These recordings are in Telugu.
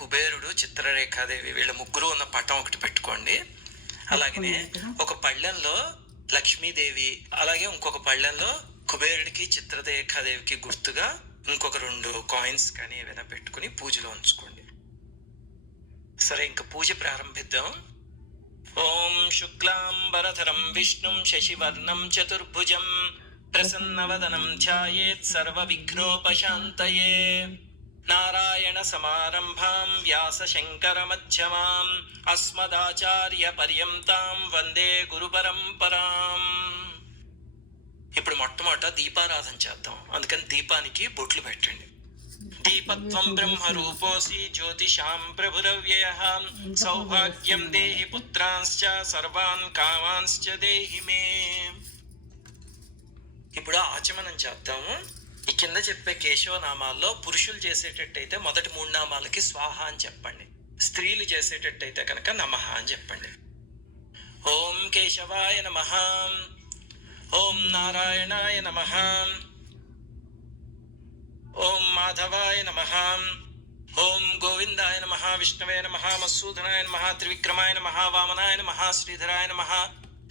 కుబేరుడు, చిత్రరేఖాదేవి వీళ్ళ ముగ్గురు ఉన్న పటం ఒకటి పెట్టుకోండి. అలాగనే ఒక పళ్ళెంలో లక్ష్మీదేవి, అలాగే ఇంకొక పళ్ళెంలో కుబేరుడికి, చిత్రరేఖాదేవికి గుర్తుగా ఇంకొక 2 కాయిన్స్ కానీ ఏవైనా పెట్టుకుని పూజలో ఉంచుకోండి. సరే, ఇంకా పూజ ప్రారంభిద్దాం. ఓం శుక్లాంబరధరం విష్ణుం శశివర్ణం చతుర్భుజం ప్రసన్నవదనం ధ్యాయేత్ సర్వ విఘ్నోపశాంతయే. నారాయణ సమారంభాం వ్యాస శంకర మధ్యమాం అస్మదాచార్య పర్యంతాం వందే గురు పరంపరాం. ఇప్పుడు మొట్టమొదట దీపారాధన చేద్దాం. అందుకని దీపానికి బొట్లు పెట్టండి. దీపత్వం బ్రహ్మ రూపోసి జ్యోతిషాం ప్రభురవ్యయః సౌభాగ్యం దేహి పుత్రాంశ్చ సర్వాన్ కామాంశ్చ దేహి మే. ఇప్పుడు ఆచమనం చేద్దాము. ఈ కింద చెప్పే కేశవనామాల్లో పురుషులు చేసేటట్టయితే మొదటి 3 నామాలకి స్వాహ అని చెప్పండి. స్త్రీలు చేసేటట్టయితే కనుక నమః అని చెప్పండి. ఓం కేశవాయ నమః, ఓం నారాయణాయ నమః, ఓం మాధవాయ నమః, ఓం గోవిందాయ నమః, విష్ణవే నమః, మధుసూదనాయ నమః, త్రివిక్రమాయ నమః, వామనాయ నమః, శ్రీధరాయ నమః,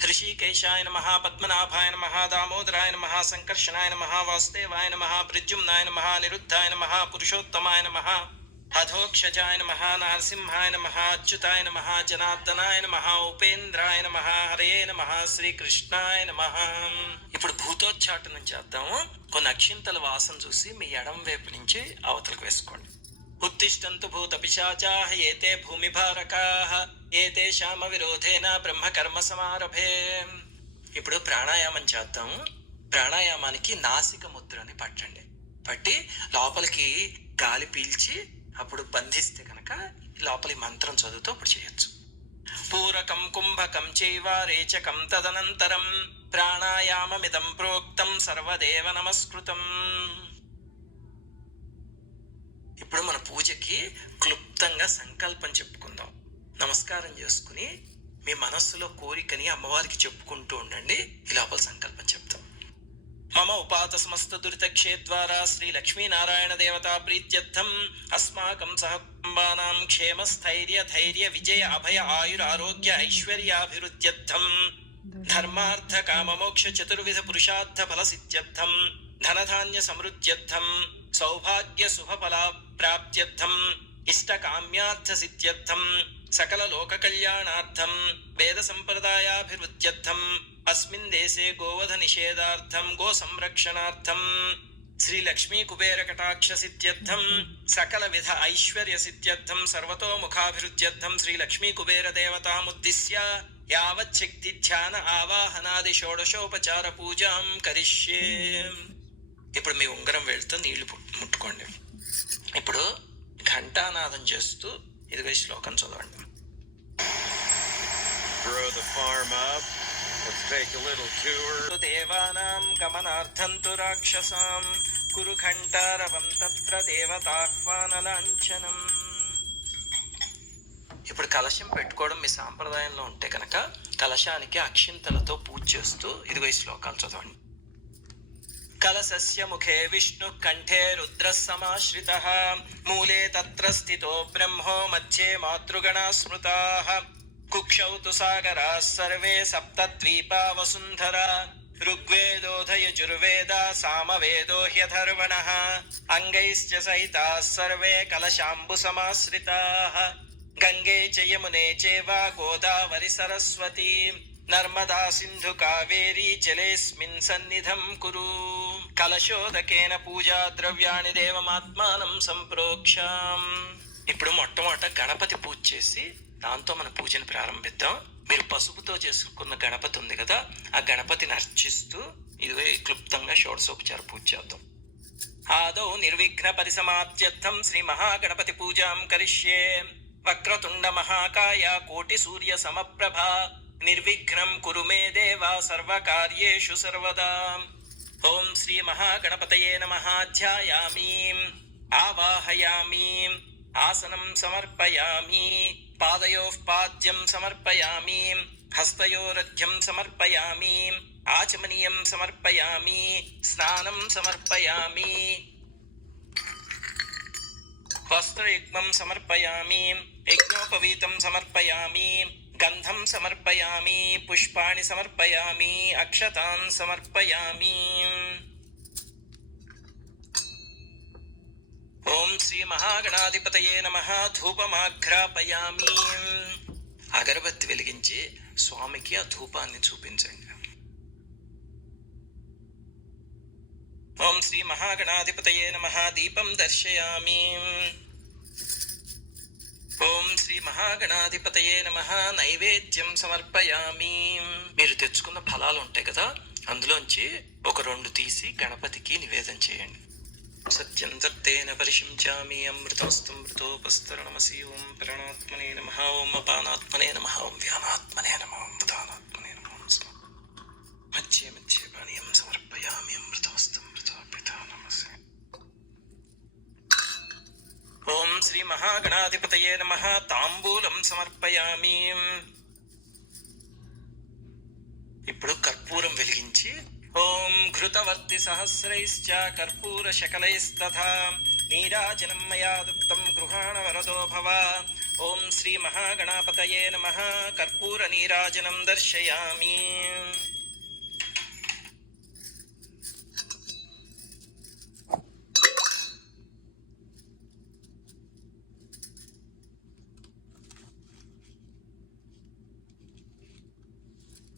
హృషికేశాయ నమః, పద్మనాభాయ నమః, దామోదరాయ నమః, సంకర్షణాయ నమః, వాసుదేవాయ నమః, ప్రద్యుమ్నాయ నమః, నిరుద్ధాయ నమః, పురుషోత్తమాయ నమః, అధోక్షజాయ నమః, నరసింహాయ నమః, అచ్యుతాయ నమః, జనార్దనాయ నమః, ఉపేంద్రాయ నమః, హరయే నమః, శ్రీకృష్ణాయ నమః. ఇప్పుడు భూతోచ్చాటనం చేద్దాము. కొన్ని అక్షింతల వాసన చూసి మీ ఎడం వైపు నుంచి అవతలకు వేసుకోండి. ఉత్తిష్టంతు భూత పిశాచాః ఏతే భూమిభారకాః ఏతేషామ విరోధేన బ్రహ్మకర్మ సమారభే. ఇప్పుడు ప్రాణాయామం చేద్దాము. ప్రాణాయామానికి నాసిక ముద్రని పట్టండి. పట్టి లోపలికి గాలి పీల్చి అప్పుడు బంధిస్తే కనుక లోపలి మంత్రం చదువుతూ అప్పుడు చేయొచ్చు. పూరకం కుంభకం చైవ రేచకం తదనంతరం ప్రాణాయామమిదం ప్రోక్తం సర్వదేవ నమస్కృతం. ఇప్పుడు మన పూజకి క్లుప్తంగా సంకల్పం చెప్పుకుందాం. నమస్కారం చేసుకుని మీ మనస్సులో కోరికని అమ్మవారికి చెప్పుకుంటూ ఉండండి. ఈ లోపల సంకల్పం చెప్తాం. మమ ఉపాత సమస్త దురితక్షేద్వారా శ్రీ లక్ష్మీనారాయణ దేవతా ప్రీత్యర్థం అస్మాకం సహ కుటుంబానాం క్షేమ స్థైర్య ధైర్య విజయ అభయ ఆయుర ఆరోగ్య ఐశ్వర్యాభివృద్ధ్యర్థం ధర్మార్థ కామ మోక్ష చతుర్విధ పురుషార్థ ఫల సిద్ధ్యర్థం ధనధాన్య సమృద్ధ్యర్థం సౌభాగ్య శుభ ఫల ప్రాప్త్యర్థం ఇష్ట కామ్యార్థ సిద్ధ్యర్థం సకల లోక కళ్యాణార్థం వేద సంప్రదాయాభివృద్ధ్యర్థం అస్మిన్ దేశే గోవధ నిషేధార్థం గో సంరక్షణార్థం శ్రీ లక్ష్మీ కుబేర కటాక్ష సిద్ధ్యర్థం సకల విధ ఐశ్వర్య సిద్ధ్యర్థం సర్వతోముఖాభివృద్ధ్యర్థం శ్రీ లక్ష్మీ కుబేర దేవతాముద్దిశ్య యావత్ శక్తి ధ్యాన ఆవాహనాది షోడశోపచార పూజాం కరిష్యే. ఇప్పుడు మీ ఉంగరం వెళ్తూ నీళ్లు ముట్టుకోండి. ఇప్పుడు ఘంటానాదం చేస్తూ ఇదిగో ఈ శ్లోకం చదవండి. దేవానాం గమనార్థం తు రాక్షసాం కురు ఘంటారవం తత్ర దేవతాహ్వాన లాంఛనం. ఇప్పుడు కలశం పెట్టుకోవడం మీ సాంప్రదాయంలో ఉంటే కనుక కలశానికి అక్షింతలతో పూజ చేస్తూ ఇదిగో ఈ శ్లోకాలు చదవండి. కలశస్య ముఖే విష్ణు కంఠే రుద్ర సమాశ్రితః మూలే తత్ర స్థితో బ్రహ్మో మధ్యే మాతృగణా స్మృతాః కుక్షౌ తు సాగరాః సర్వే సప్తద్వీపా వసుంధరా ఋగ్వేదోऽధ యజుర్వేద సామవేదో హ్యథర్వణః అంగైశ్చ సహితాః సర్వే కలశాంబు సమాశ్రితాః గంగే చ యమునే చైవ గోదావరి సరస్వతి నర్మదా సింధు కావేరీ జలేస్మిన్ సన్నిధం కురు. కలశోదకేన పూజా ద్రవ్యాణి దేవమాత్మానం సంప్రోక్షాం. ఇప్పుడు మొట్టమొదట గణపతి పూజ చేసి దాంతో మన పూజను ప్రారంభిద్దాం. మీరు పసుపుతో చేసుకున్న గణపతి ఉంది కదా, ఆ గణపతిని అర్చిస్తూ ఇదిగో క్లుప్తంగా షోడశోపచార పూజ చేద్దాం. ఆదౌ నిర్విఘ్న పరిసమాప్త్యర్థం శ్రీ మహాగణపతి పూజాం కరిష్యే. వక్రతుండ మహాకాయ కోటి సూర్య సమప్రభా నిర్విఘ్నం కురు మే దేవా సర్వకార్యేషు సర్వదా. ఓం శ్రీ మహాగణపతయే నమః. ధ్యాయామి ఆవాహయామి ఆసనం సమర్పయామి పాదయోః పాద్యం సమర్పయామి హస్తయోరర్ఘ్యం సమర్పయామి ఆచమనీయం సమర్పయామి స్నానం సమర్పయామి. వస్త్రయుగ్మం సమర్పయామి, యజ్ఞోపవీతం సమర్పయామి, గంధం సమర్పయామి, పుష్పాణి సమర్పయామి, అక్షతాన్ సమర్పయామి. ఓం శ్రీ మహాగణాధిపతయే నమః. ధూపమాఘ్రాపయామి. అగరబత్తి వెలిగించి స్వామికి ఆ ధూపాన్ని చూపించండి. ఓం శ్రీ మహాగణాధిపతయే నమః. దీపం దర్శయామి. ఓం శ్రీ మహాగణాధిపతయే నమః. నైవేద్యం సమర్పయామి. మీరు తెచ్చుకున్న ఫలాలు ఉంటాయి కదా, అందులోంచి ఒక 2 తీసి గణపతికి నివేదన చేయండి. సత్యం సత్తేన పరిశించామి, అమృతమస్తు మృతోపస్తరణమసి. ఓం ప్రాణాత్మనే నమః. ఓం అపానాత్మనే నమః. ఓం వ్యానాత్మనే నమః. ఓం ఉదానాత్మనే నమః. మధ్యే మధ్యే పానీయం సమర్పయామి. అమృతమస్తు మృతోపితానమసి. ఓం శ్రీ మహాగణాధిపతయే నమః. తాంబూలం సమర్పయామి. ఇప్పుడు కర్పూరం వెలిగించి ఓం ఘృతవర్తి సహస్రైశ్చ కర్పూర శకలైస్తథా నీరాజనం మయా దత్తం గృహాణ వరదో భవ. ఓం శ్రీ మహాగణాపతయే నమః. కర్పూర నీరాజనం దర్శయామి.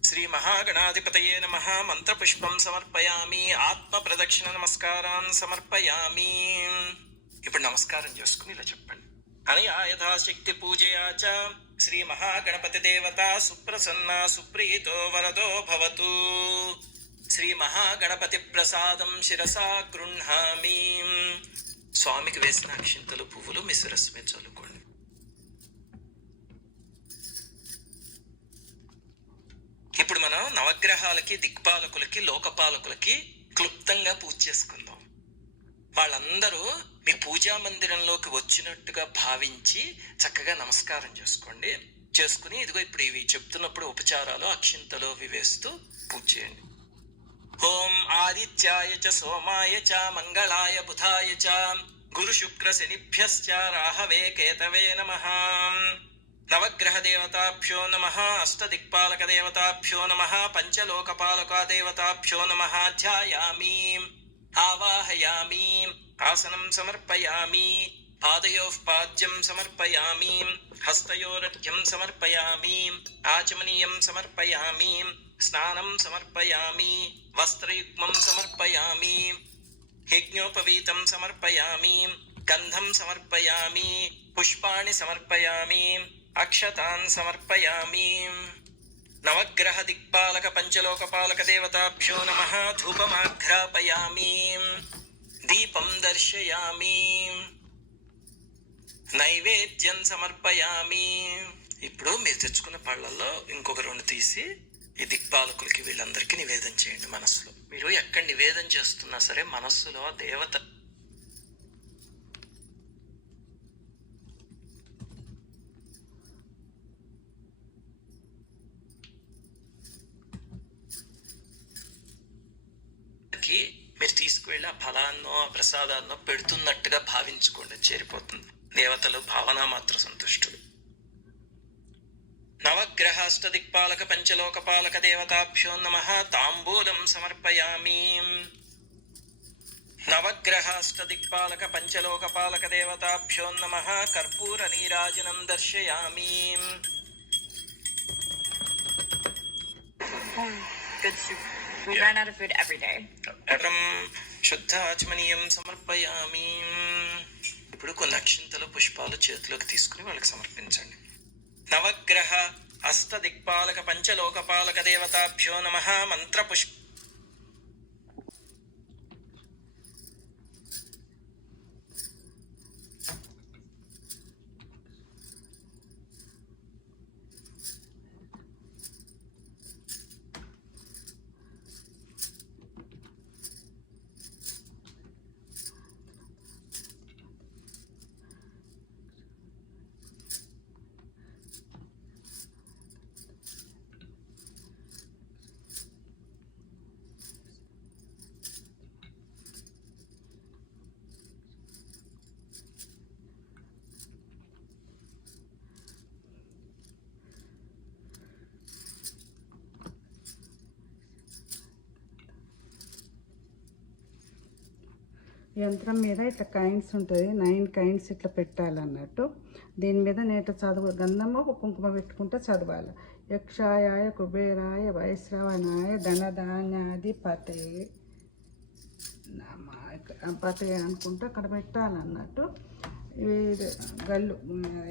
శ్రీ మహాగణాధిపతయే నమః. మంత్రపుష్పం సమర్పయామి. ఆత్మ ప్రదక్షిణ నమస్కారాన్ సమర్పయామి. ఇప్పుడు నమస్కారం చేసుకుని ఇలా చెప్పండి. అనయా యథాశక్తి పూజయా చ శ్రీ మహాగణపతి దేవత సుప్రసన్న సుప్రీతో వరదో భవతు. శ్రీ మహాగణపతి ప్రసాదం శిరసా గృహ్ణామి. స్వామికి వేసిన అక్షింతలు పువ్వులు మీ శిరస్సు మీద చల్లుకోండి. ఇప్పుడు మనం నవగ్రహాలకి, దిక్పాలకులకి, లోకపాలకులకి క్లుప్తంగా పూజ చేసుకుందాం. వాళ్ళందరూ మీ పూజా మందిరంలోకి వచ్చినట్టుగా భావించి చక్కగా నమస్కారం చేసుకోండి. చేసుకుని ఇదిగో ఇప్పుడు ఇవి చెప్తున్నప్పుడు ఉపచారాలు, అక్షింతలు అవి వేస్తూ పూజ చేయండి. ఓం ఆదిత్యాయ చ సోమాయ చ మంగళాయ బుధాయ చ గురు శుక్ర శనిభ్యశ్చ రాహవే కేతవే నమః. నవగ్రహ దేవతాభ్యో నమః. అష్టదిక్పాలక దేవతాభ్యో నమః. పంచలోకపాలక దేవతాభ్యో నమః. ధ్యాయామి, ఆవాహయామి, ఆసనం సమర్పయామి, పాదయోః పాద్యం సమర్పయామి, హస్తయోరర్ఘ్యం సమర్పయామి, ఆచమనీయం సమర్పయామి, స్నానం సమర్పయామి, వస్త్రయుగ్మం సమర్పయామి, యజ్ఞోపవీతం సమర్పయామి, గంధం సమర్పయామి, పుష్పాణి సమర్పయామి, అక్షతాన్ సమర్పయామి. నవగ్రహ దిక్పాలక పంచలోకపాలక దేవతాభ్యో నమః. ధూపమాఘ్రాపయామి. దీపం దర్శయామి. నైవేద్యం సమర్పయామి. ఇప్పుడు మీరు తెచ్చుకున్న పళ్ళల్లో ఇంకొక 2 తీసి ఈ దిక్పాలకులకి వీళ్ళందరికీ నివేదన చేయండి. మనస్సులో మీరు ఎక్కడ నివేదన చేస్తున్నా సరే మనస్సులో దేవత మీరు తీసుకువెళ్ళి ఆ ఫలాన్నో ఆ ప్రసాదాన్నో పెడుతున్నట్టుగా భావించుకోండి. చేరిపోతుంది. దేవతలు భావన మాత్ర సంతుష్టులు. నవగ్రహాష్టదిక్పాలక పంచలోకపాలక దేవతాభ్యో నమః. తాంబూలం సమర్పయామి. నవగ్రహాష్టదిక్పాలక పంచలోకపాలక దేవతాభ్యో నమః. కర్పూర నీరాజనం దర్శయామి. Good soup. We run out of food every day. శుద్ధ ఆచమనీయం సమర్పయామి. ఇప్పుడు కొన్ని అక్షింతలు పుష్పాలు చేతిలోకి తీసుకుని వాళ్ళకి సమర్పించండి. నవగ్రహ అష్టదిక్పాలక పంచలోకపాలక దేవతాభ్యో నమః. మంత్రపుష్ప యంత్రం మీద ఇట్లా కైండ్స్ ఉంటుంది, 9 కైండ్స్ ఇట్లా పెట్టాలన్నట్టు. దీని మీద నేట చదువు గంధము కుంకుమ పెట్టుకుంటే చదవాలి. యక్షాయాయ కుబేరాయ వైశ్రవణాయ ధనధాన్యాధిపతే పతే అనుకుంటూ అక్కడ పెట్టాలన్నట్టు. ఇది గల్లు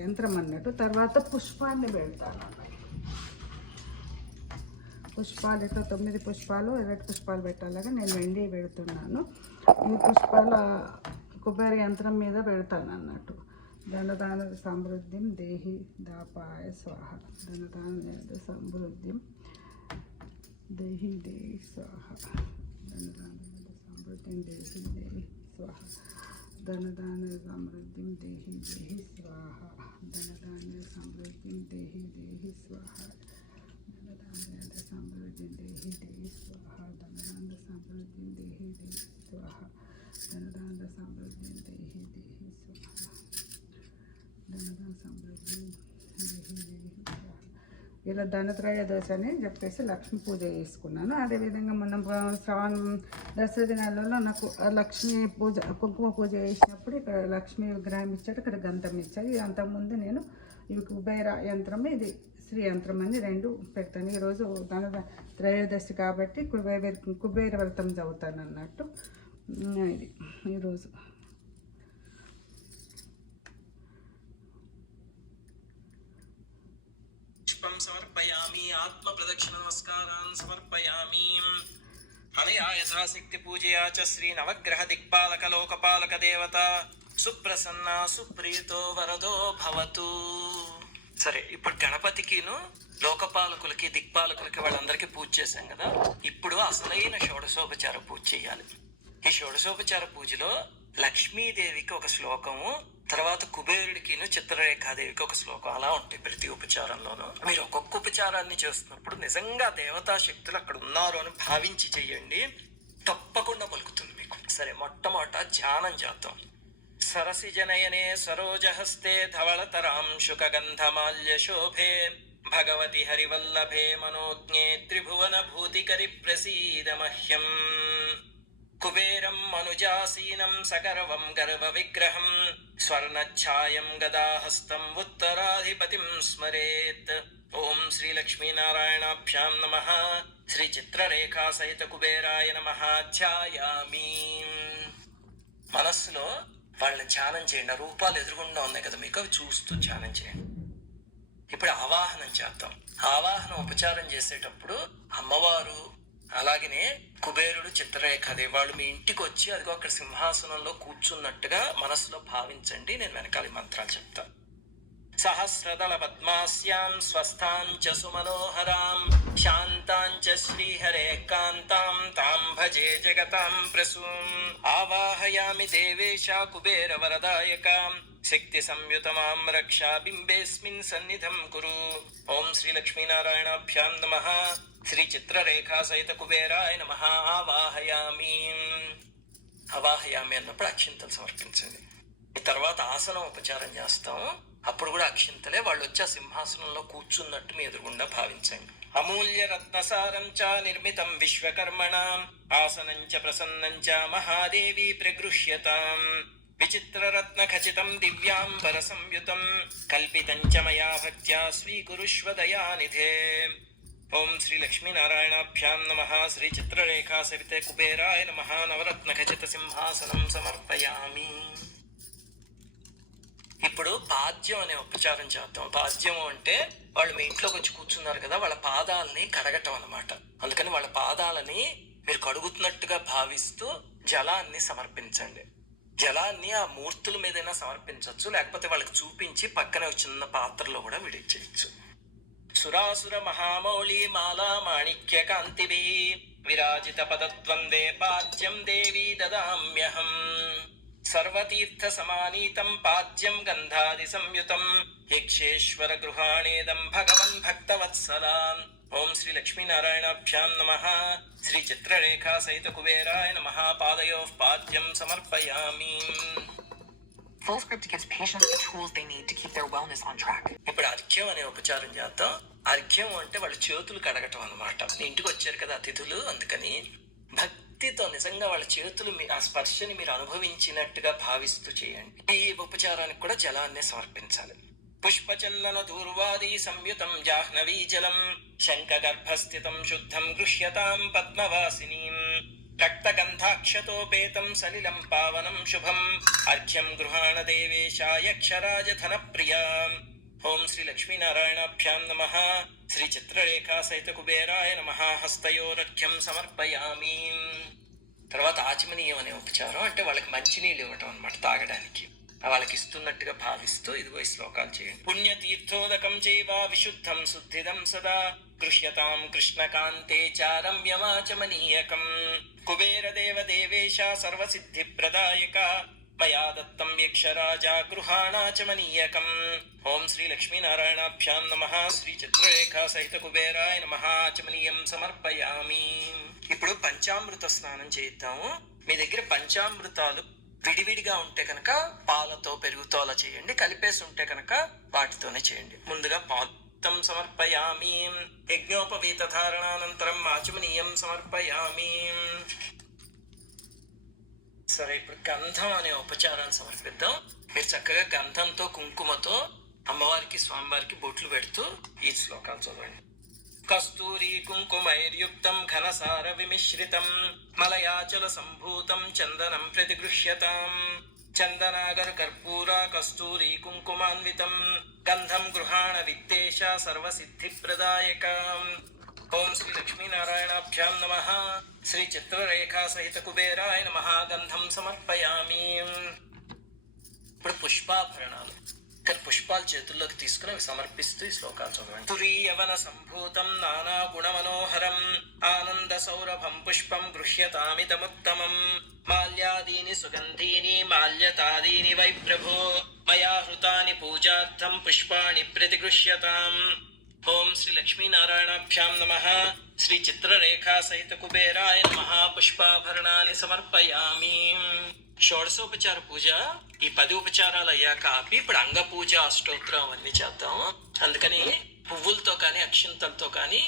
యంత్రం అన్నట్టు. తర్వాత పుష్పాన్ని పెడతాను. పుష్పాలు ఇట్లా 9 పుష్పాలు, 2 పుష్పాలు పెట్టాలని నేను వెండి పెడుతున్నాను. ఈ పుష్పాల కుబేర యంత్రం మీద పెడతాను అన్నట్టు. ధనదాన సమృద్ధిం దేహి దాపాయ స్వాహ. ధనదాన సమృద్ధిం దేహి దేహి స్వాహ. ధనదాన సమృద్ధిం దేహి దేహి స్వాహ. ధనదాన సమృద్ధిం దేహి దేహి స్వాహ. ధనదాన సమృద్ధిం దేహి దేహి స్వాహ. ధనదాన సమృద్ధిం దేహి దేహి స్వాహ. ధనదాన సమృద్ధిం దేహి దేహి స్వాహ. ధనదాన సమృద్ధిం దేహి దేహి స్వాహ. ధనదాన సమృద్ధిం దేహి దేహి స్వాహ. ఇలా ధనత్రయోదశి అని చెప్పేసి లక్ష్మీ పూజ చేసుకున్నాను. అదేవిధంగా మనం శ్రావణ దసరా దినాలలో నాకు లక్ష్మీ పూజ కుంకుమ పూజ చేసినప్పుడు ఇక్కడ లక్ష్మీ విగ్రహం ఇచ్చాడు, ఇక్కడ గంధం ఇచ్చాడు. అంతకుముందు నేను ఇవి కుబేర యంత్రం, ఇది శ్రీ యంత్రం అని 2 పెడతాను. ఈరోజు ధన త్రయోదశి కాబట్టి కుబేర వ్రతం చదువుతాను అన్నట్టు. ఇది ఈరోజు పుష్పం సమర్పయామి. ఆత్మ ప్రదక్షిణ నమస్కారాన్ సమర్పయామి. అనయా యథాశక్తి పూజయా చ శ్రీ నవగ్రహ దిక్పాలక లోకపాలక దేవత సుప్రసన్న సుప్రీతో వరదో భవతు. సరే, ఇప్పుడు గణపతికిను లోకపాలకులకి దిక్పాలకులకి వాళ్ళందరికీ పూజ చేశాం కదా. ఇప్పుడు అసలైన షోడశోపచార పూజ చేయాలి. ఈ షోడశోపచార పూజలో లక్ష్మీదేవికి ఒక శ్లోకము, తర్వాత కుబేరుడికిను చిత్రరేఖాదేవికి ఒక శ్లోకం, అలా ఉంటాయి ప్రతి ఉపచారంలోనూ. మీరు ఒక్కొక్క ఉపచారాన్ని చేస్తున్నప్పుడు నిజంగా దేవతా శక్తులు అక్కడ ఉన్నారు అని భావించి చెయ్యండి, తప్పకుండా పలుకుతుంది మీకు. సరే, మొట్టమొదట ధ్యానం చేద్దాం. సరసిజనయనే సరోజహస్తే ధవళతరాం శుకగంధమాల్య శోభే భగవతి హరివల్లభే మనోజ్ఞే త్రిభువన భూతికరి ప్రసీద మహ్యం. కుబేరం మనుజాసీనం సగర్వం గర్వ విగ్రహం స్వర్ణఛాయం గదాహస్తం ఉత్తరాధిపతిం స్మరేత్. ఓం శ్రీ లక్ష్మీనారాయణాభ్యాం నమః. శ్రీ చిత్రరేఖా సహిత కుబేరాయ నమః. ధ్యాయామి. మనస్సులో వాళ్ళని ధ్యానం చేయండి. ఆ రూపాలు ఎదురుగుండా ఉన్నాయి కదా మీకు, అవి చూస్తూ ధ్యానం చేయండి. ఇప్పుడు ఆవాహనం చేద్దాం. ఆవాహనం ఉపచారం చేసేటప్పుడు అమ్మవారు అలాగనే కుబేరుడు చిత్రరేఖాదేవి వాళ్ళు మీ ఇంటికి వచ్చి అదిగో అక్కడ సింహాసనంలో కూర్చున్నట్టుగా మనసులో భావించండి. నేను వెనకాల మంత్రాలు చెప్తాను. సహస్రదళ పద్మాస్యాం స్వస్థాంచ సుమనోహరాం శాంతాంచ శ్రీహరే కాంతాం తాం భజే జగతాం ప్రసూం. ఆవాహయామి దేవేశ కుబేర వరదాయకాం శక్తి సంయుతమాం రక్షా బింబేస్మిన్ సన్నిధం కురు. ఓం శ్రీ లక్ష్మీనారాయణాభ్యాం నమః. శ్రీ చిత్రరేఖా సహిత కుబేరాయ నమః. ఆవాహయామి. ఆవాహయామి అన్నప్పుడు అక్షింతలు సమర్పించండి. ఈ తర్వాత ఆసనం ఉపచారం చేస్తాం. అప్పుడు కూడా అక్షింతలే. వాళ్ళు వచ్చి ఆ సింహాసనంలో కూర్చున్నట్టు మీ ఎదురుగుండా భావించండి. అమూల్య రత్నసారం చ నిర్మితం విశ్వకర్మణ ఆసనం చ ప్రసన్నం చ మహాదేవి ప్రగృహ్యతాం. విచిత్రరత్న ఖచితం దివ్యాంబర సంయుతం కల్పితం చ మయా భక్త్యా స్వీకురుష్వ దయానిధే. ఓం శ్రీ లక్ష్మీనారాయణాభ్యాం నమః. శ్రీ చిత్రరేఖా సరితే కుబేరాయ నమః. నవరత్న ఖచిత సింహాసనం సమర్పయామి. ఇప్పుడు పాద్యం అనే ఉపచారం చేద్దాం. పాద్యం అంటే వాళ్ళు మీ ఇంట్లోకి వచ్చి కూర్చున్నారు కదా, వాళ్ళ పాదాలని కడగటం అన్నమాట. అందుకని వాళ్ళ పాదాలని మీరు కడుగుతున్నట్టుగా భావిస్తూ జలాన్ని సమర్పించండి. జలాన్ని ఆ మూర్తుల మీదైనా సమర్పించవచ్చు, లేకపోతే వాళ్ళకి చూపించి పక్కనే చిన్న పాత్రలో కూడా విడిచేయచ్చు. సురాసుర మహామౌళి మాలా మాణిక్య కాంతిభి విరాజిత పదద్వందే పాద్యం దేవీ దదామ్యహం. సర్వతీర్థ సమానీతం పాద్యం గంధాది సంయుతం యక్షేశ్వర గృహాణేదం భగవన్ భక్తవత్సలాం. ఓం శ్రీ లక్ష్మీనారాయణాభ్యాం నమః. శ్రీ చిత్రరేఖా సహిత కుబేరాయ నమః. పాదయోః పాద్యం సమర్పయామి. Full Script gives patients the tools they need to keep their wellness on track. ఇప్పుడు అర్ఘ్యం అనే ఉపచారం చేద్దాం. అర్ఘ్యం అంటే వాళ్ళు చేతులు కడగటం అన్నమాట. ఇంటికి వచ్చారు కదా అతిథులు, అందుకని భక్తి తృప్తితో నిజంగా వాళ్ళ చేతులు ఆ స్పర్శని మీరు అనుభవించినట్టుగా భావిస్తూ చేయండి. ఈ ఉపచారానికి కూడా జలాన్ని సమర్పించాలి. పుష్పచందన దూర్వాది సంయుతం జాహ్నవీ జలం శంఖగర్భస్థితం శుద్ధం గృహ్యతాం పద్మవాసినీం రక్తగంధాక్షతోపేతం సలిలం పావనం శుభం అర్ఘ్యం గృహాణ దేవేశాయక్షరాజధన ప్రియా. ఓం శ్రీ లక్ష్మీనారాయణాభ్యాం నమః. శ్రీ చిత్రరేఖా సహిత కుబేరాయ నమః. హస్తయోరర్ఘ్యం సమర్పయామి. తర్వాత ఆచమనీయం అనే ఉపచారం, అంటే వాళ్ళకి మంచినీళ్ళు ఇవ్వటం అనమాట, తాగడానికి వాళ్ళకి ఇస్తున్నట్టుగా భావిస్తూ ఇదిగో ఈ శ్లోకాలు చేయండి. పుణ్యతీర్థోదకం చైవ విశుద్ధం శుద్ధిదం సదా గృహ్యతాం కృష్ణకాంతే చారమ్యమాచమనీయకం కుబేరదేవ దేవేశ సర్వసిద్ధి ప్రదాయక మయా దత్తం యక్షరాజా గృహాణాచమనీయకం. ఓం శ్రీ లక్ష్మీనారాయణాభ్యాం నమః. శ్రీ చిత్రరేఖా సహిత కుబేరాయ నమః. ఆచమనీయం సమర్పయామి. ఇప్పుడు పంచామృత స్నానం చేద్దాము. మీ దగ్గర పంచామృతాలు విడివిడిగా ఉంటే కనుక పాలతో పెరుగుతో అలా చేయండి, కలిపేసి ఉంటే కనుక వాటితోనే చేయండి. ముందుగా పాలు సమర్పయామి. యజ్ఞోపవీత ధారణానంతరం ఆచమనీయం సమర్పయామి. సరే, ఇప్పుడు గంధం అనే ఉపచారాన్ని సమర్పిద్దాం. మీరు చక్కగా గంధంతో కుంకుమతో అమ్మవారికి స్వామివారికి బొట్లు పెడుతూ ఈ శ్లోకాలు చదవండి. కస్తూరి కుంకుమైర్యుక్తం ఘనసార విమిశ్రితం మలయాచల సంభూతం చందనం ప్రతిగృహ్యతాం చందనాగర కర్పూర కస్తూరి కుంకుమాన్వితం గంధం గృహాణ విత్తేశ సర్వసిద్ధి ప్రదాయక. ఓం శ్రీ లక్ష్మీనారాయణాభ్యాం నమః. శ్రీ చిత్రరేఖా సహిత కుబేరాయ నమః. గంధం సమర్పయామి. ఇప్పుడు పుష్పాభరణాలు, పుష్పాలు చేతుల్లోకి తీసుకుని అవి సమర్పిస్తూ ఈ శ్లోకాలు చదవండి. తురీయవన సంభూతం నానా గుణ మనోహరం ఆనంద సౌరభం పుష్పం గృహ్యతామితముత్తమం మాల్యాదీని సుగంధీని మాల్యతాదీని వై ప్రభో మయా హృతాని పూజార్థం పుష్పాణి ప్రతిగృహ్యతాం. ఓం శ్రీ లక్ష్మీనారాయణాభ్యాం నమః. శ్రీ చిత్రరేఖా సహిత కుబేరాయ నమః. పుష్పాభరణాన్ని సమర్పయామి. షోడశోపచార పూజ ఈ 10 ఉపచారాలు అయ్యాక ఆపి ఇప్పుడు అంగ పూజ అష్టోత్తరం అవన్నీ చేద్దాం. అందుకని పువ్వులతో కానీ అక్షింతలతో కానీ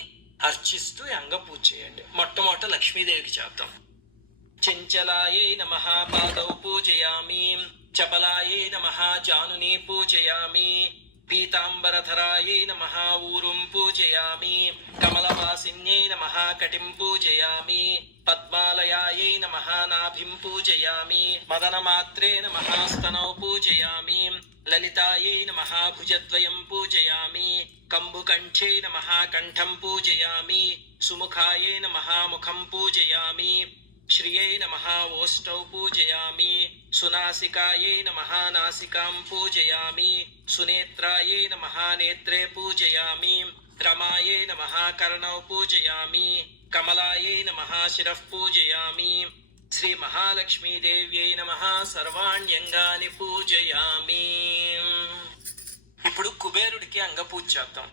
అర్చిస్తూ అంగ పూజ చేయండి. మొట్టమొదట లక్ష్మీదేవికి చేద్దాం. చెంచలాయై నమః పాదౌ పూజయామి. చపలాయై నమః జానుని పూజయామి. పీతాంబరధరాయై నమః ఊరుం పూజయామి. కమలవాసిన్యై నమః కటిం పూజయామి. పద్మాలయాయై నమః నాభిం పూజయామి. మదనమాత్రే నమః స్తనౌ పూజయామి. లలితాయై నమః భుజద్వయం పూజయామి. కంబుకంఠే నమః కంఠం పూజయామి. సుముఖాయై నమః ముఖం పూజయామి. శ్రియై నమః ఓష్టౌ పూజయామి. సునాసికాయై నమః నాసికాం పూజయామి. సునేత్రాయై నమః నేత్రే పూజయామి. రమాయై నమః కర్ణౌ పూజయామి. కమలాయై నమః శిరః పూజయామి. శ్రీ మహాలక్ష్మీదేవ్యై నమః సర్వాణ్యంగాని పూజయామి. ఇప్పుడు కుబేరుడికి అంగపూజ చేద్దాం.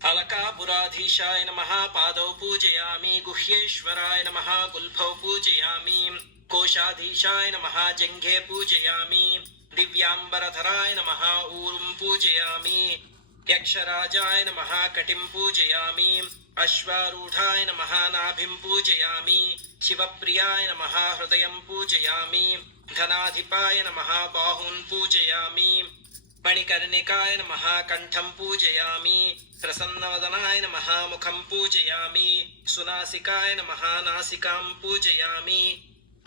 अलकापुराधीशाय नमः पादौ पूजयामि. गुह्येश्वराय नमः गुल्फौ पूजयामि. कोशाधीशाय नमः जङ्घे पूजयामि. दिव्यांबरधराय नमः ऊरुं पूजयामि. यक्षराजाय नमः कटिं पूजयामि. अश्वारूढाय नमः नाभिं पूजयामि. शिवप्रियाय नमः हृदयं पूजयामि. धनाधिपाय नमः बाहून् पूजयामि. मणिकर्णिकाय नमः कंठं पूजयामि. प्रसन्नवदनाय नमः मुखं पूजयामि. सुनासिकाय नमः नासिकां पूजयामि.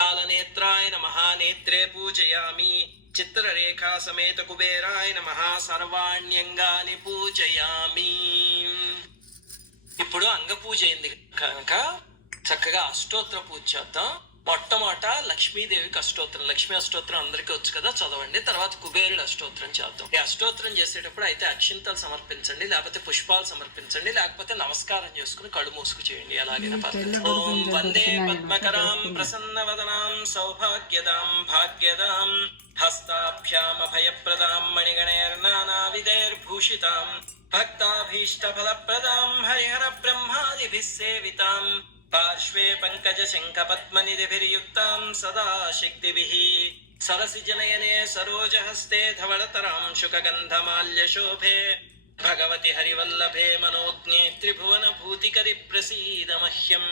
कालनेत्राय नमः नेत्रे पूजयामि. चित्ररेखा समेत कुबेराय नमः सर्वाण्यंगानि पूजयामि. ఇప్పుడు అంగ పూజ అయింది కనుక చక్కగా అష్టోత్తర పూజ చేద్దాం. మొట్టమొదట లక్ష్మీదేవికి అష్టోత్తరం, లక్ష్మీ అష్టోత్తరం అందరికీ వచ్చు కదా, చదవండి. తర్వాత కుబేరుడు అష్టోత్తరం చేద్దాం. ఈ అష్టోత్తరం చేసేటప్పుడు అయితే అక్షింతలు సమర్పించండి, లేకపోతే పుష్పాలు సమర్పించండి, లేకపోతే నమస్కారం చేసుకుని కళ్ళు మూసుకు చేయండి. అలాగైనా పర్లేదు. ఓం వందే పద్మకరాం ప్రసన్నవదనాం సౌభాగ్యదాం భాగ్యదాం హస్తాభ్యామభయప్రదాం మణిగణైర్నానావిధైర్భూషితాం భక్తాభీష్టఫలప్రదాం హరిహర బ్రహ్మాదిభిः సేవితాం పార్శ్వే పంకజ శంఖ పద్మనిధిభిర్యుక్తాం సదా శక్తిభిః సరసిజనయనే సరోజహస్తే ధవళతరాం శుకగంధమాల్యశోభే భగవతి హరివల్లభే మనోజ్ఞే త్రిభువన భూతికరి ప్రసీద మహ్యం.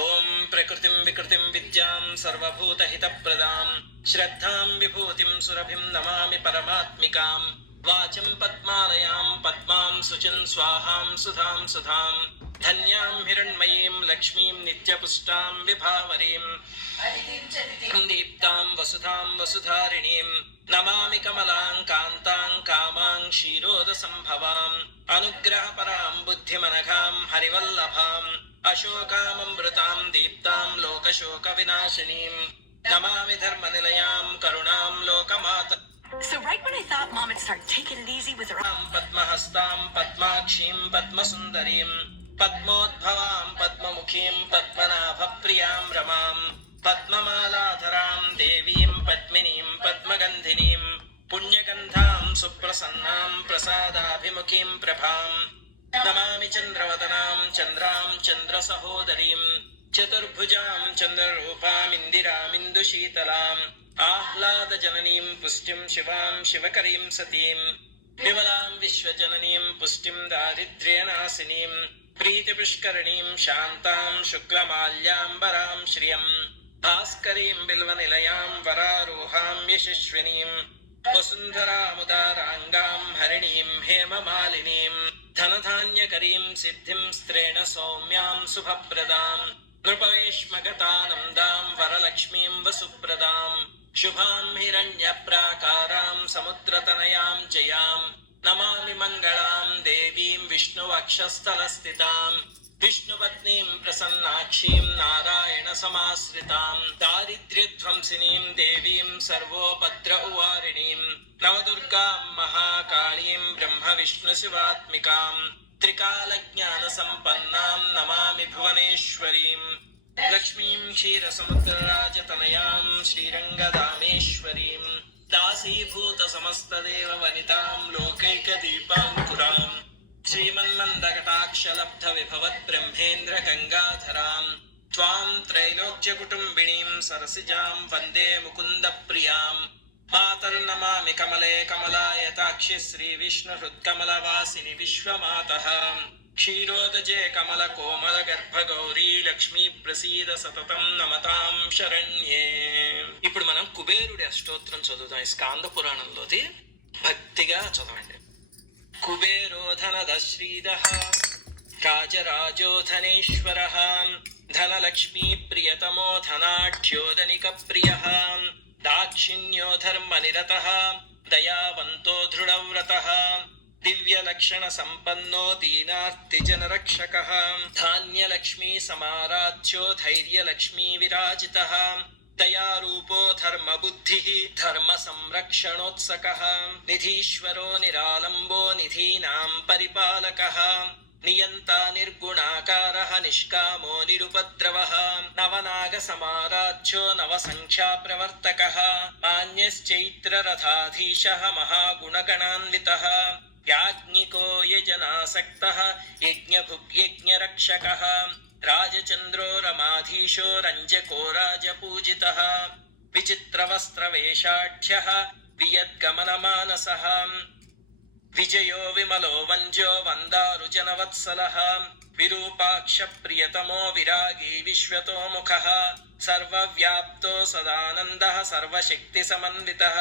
ఓం ప్రకృతిం వికృతిం విద్యాం సర్వభూతహితప్రదాం శ్రద్ధాం విభూతిం సురభిం నమామి పరమాత్మికాం వాచం పద్మాలయాం పద్మాం శుచిం స్వాహాం సుధాం సుధాం ధన్యాం హిరణ్మయీం లక్ష్మీం నిత్యపుష్టాం విభావరీం దీప్తాం వసుధాం వసుధారిణీం నమామి కమలాం కాంతాం కామాం క్షీరోద సంభవాం అనుగ్రహపరాం బుద్ధిమనఘాం హరివల్లభాం అశోకామృతాం దీప్తాం లోకశోక వినాశినీం నమామి ధర్మనిలయాం కరుణాం లోకమాత So right when I thought Mom would start taking it easy with her పద్మహస్తాం పద్మాక్షీం పద్మసుందరీం పద్మోద్భవాం పద్మముఖీం పద్మనాభప్రియాం రమాం పద్మమాలాధరాం దేవీం పద్మినీం పద్మగంధినీం పుణ్యగంధాం సుప్రసన్నాం ప్రసాదాభిముఖీం ప్రభాం నమామి చంద్రవదనాం చంద్రాం చంద్రసహోదరీం చతుర్భుజాం చంద్రరూపామిందిరామిందుశీతలాం ఆహ్లాదజననీం పుష్టిం శివాం శివకరీం సతీం విమలాం విశ్వజననీం పుష్టిం దారిద్ర్యనాశినీం ప్రీతిపుష్కరిణీం శాంతాం శుక్లమాల్యాంబరాం శ్రియం భాస్కరీం బిల్వనిలయాం వరారోహాం యశస్వినీం వసుంధరాముదారాంగాం హరిణీం హేమమాలినీం ధనధాన్యకరీం సిద్ధిం స్త్రేణ సౌమ్యాం శుభప్రదాం నృపవేష్మగతానందాం వరలక్ష్మీం వసుప్రదాం శుభాం హిరణ్యప్రాకారాం సముద్రతనయాం జయాం నమామి మంగళాం దేవీం విష్ణువక్షస్థలస్థితాం విష్ణుపత్నీం ప్రసన్నాక్షీం నారాయణ సమాశ్రితాం దారిద్ర్యధ్వంసినీం దేవీం సర్వోపద్ర ఉవారిణీం నవదుర్గాం మహాకాళీం బ్రహ్మ విష్ణు శివాత్మికాం త్రికాలజ్ఞాన సంపన్నాం నమామి భువనేశ్వరీం లక్ష్మీం క్షీరసముద్రరాజతనయాం శ్రీరంగదామేశ్వరీం దాసీభూత సమస్తదేవ వనితాం లోకైకదీపాంకురాం శ్రీమన్మందకటాక్షలబ్ధ విభవత్ బ్రహ్మేంద్ర గంగాధరాం త్వాం త్రైలోక్యకుటుంబినీం సరసిజాం వందే ముకుంద ప్రియాం మాతర్నమామి కమలే కమలాయతాక్షి శ్రీ విష్ణు హృత్కమలవాసిని విశ్వమాతః క్షీరోదజే కమల కోమల గర్భ గౌరీ లక్ష్మీ ప్రసీద సతతం నమతాం శరణ్యే. ఇప్పుడు మనం కుబేరుడి అష్టోత్తరం చదువుతాం. ఈ స్కాంద పురాణంలోది భక్తిగా చదవండి. కుబేరోధనదశ్రీదః రాజరాజోధనేశ్వరః ధనలక్ష్మీ ప్రియతమో ధనాఢ్యోదనిక ప్రియః దాక్షిణ్యో ధర్మనిరతః దయావంతో దృఢవ్రతః దివ్యలక్షణ సంపన్నో దీనార్తిజనరక్షకః ధాన్యలక్ష్మీ సమారాధ్యో ధైర్యలక్ష్మీ విరాజితః దయారూపో ధర్మబుద్ధిః ధర్మ సంరక్షణోత్సకః నిధీశ్వరో నిరాలంబో నిధీనాం పరిపాలకః నియంతా నిర్గుణాకారః నిష్కామో నిరుపద్రవః నవనాగ సమారాధ్యో నవసంఖ్యా ప్రవర్తకః మాన్యశ్చైత్రరథాధీశः మహాగుణగణాన్వితः యాజ్ఞికో యజనాసక్తః యజ్ఞభుగ్యజ్ఞరక్షకः రాజచంద్రో రమాధీశో రంజకో రాజపూజితः విచిత్రవస్త్రవేషాఢ్యः వియద్గమనమానసः విజయో విమలో వంజో వందారుజనవత్సలః విరూపాక్ష ప్రియతమో విరాగీ విశ్వతోముఖః సర్వవ్యాప్తో సదానందః సర్వశక్తి సమన్వితః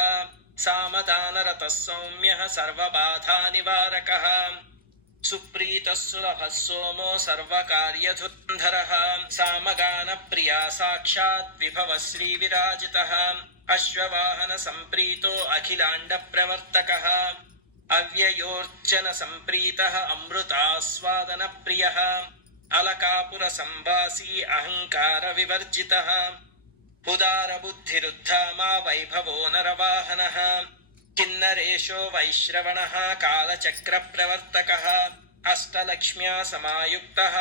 సామదానరతః సౌమ్యః సర్వబాధానివారకః సుప్రీతః సులభः సోమో సర్వకార్యధురంధరః సామగాన ప్రియా సాక్షాత్ విభవ శ్రీ విరాజితః అశ్వవాహన సంప్రీతో అఖిలాండ ప్రవర్తకః అవ్యయోర్చన సంప్రీతః అమృతాస్వాదన ప్రియః అలకాపుర సంవాసీ అహంకార వివర్జితః ఉదార బుద్ధిరుద్ధామా వైభవో నరవాహనః కిన్నరేషో వైశ్రవణః కాలచక్ర ప్రవర్తకః అష్టలక్ష్మ్యా సమాయుక్తః